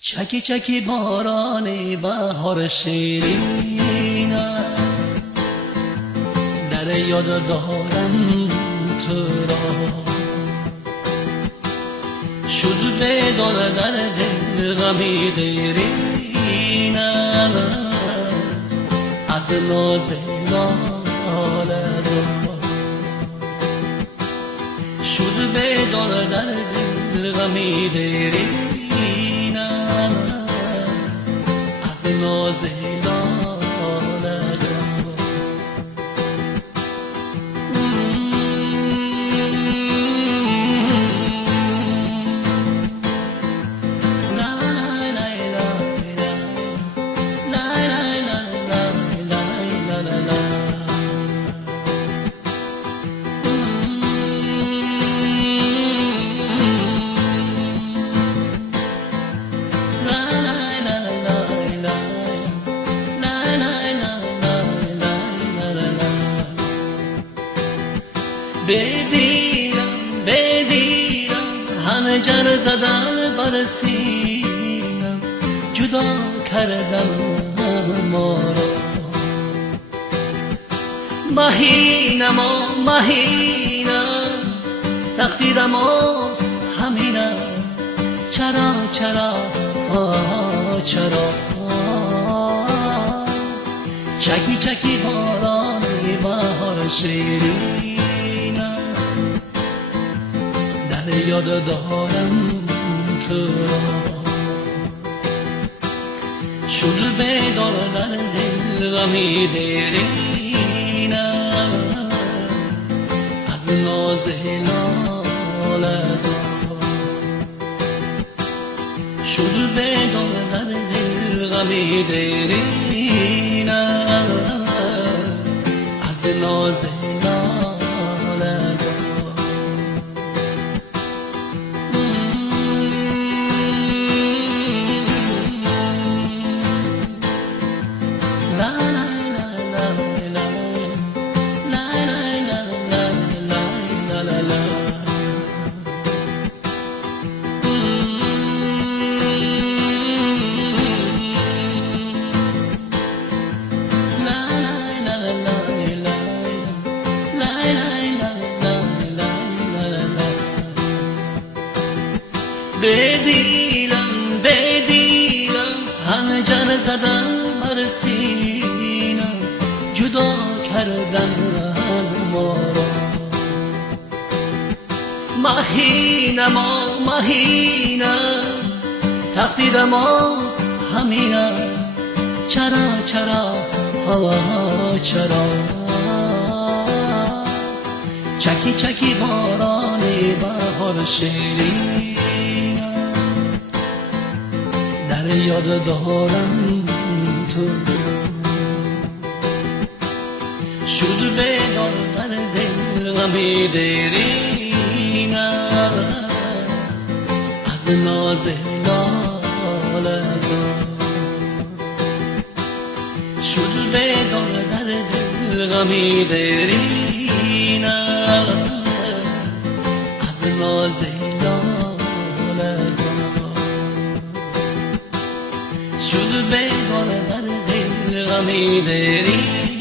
چکی چکی باران بهار شیرینم، در یاد دارم تو را. شد بدار در دل غمی دیرینم، از ناز نالزار. شد بدار در دل غمی دیرینم، از ناز نالزار. بدیرم همه جر زدن بر سینم، جدا کردم ما را. مهینم تقدیرم همینم، چرا چکی چکی باران بهار شیرینم، در یاد دارم تو را. شد بدار در دل غمی دیرینم، از ناز نالزار. شد بدار در دل غمی دیرینم، از ناز نالزار. بدیرم همه جر زدم بر سینم، جدا کردم ما را. مهینم تقدیرم همینم، چرا چکی چکی باران بهار شیرینم، در یاد دارم تو. شد بدار در دل غمی دیرینم، از ناز نالزار. شد بدار در دل غمی دیرینم، از ناز نالزار. شد بدار در دل غمی دیرینم،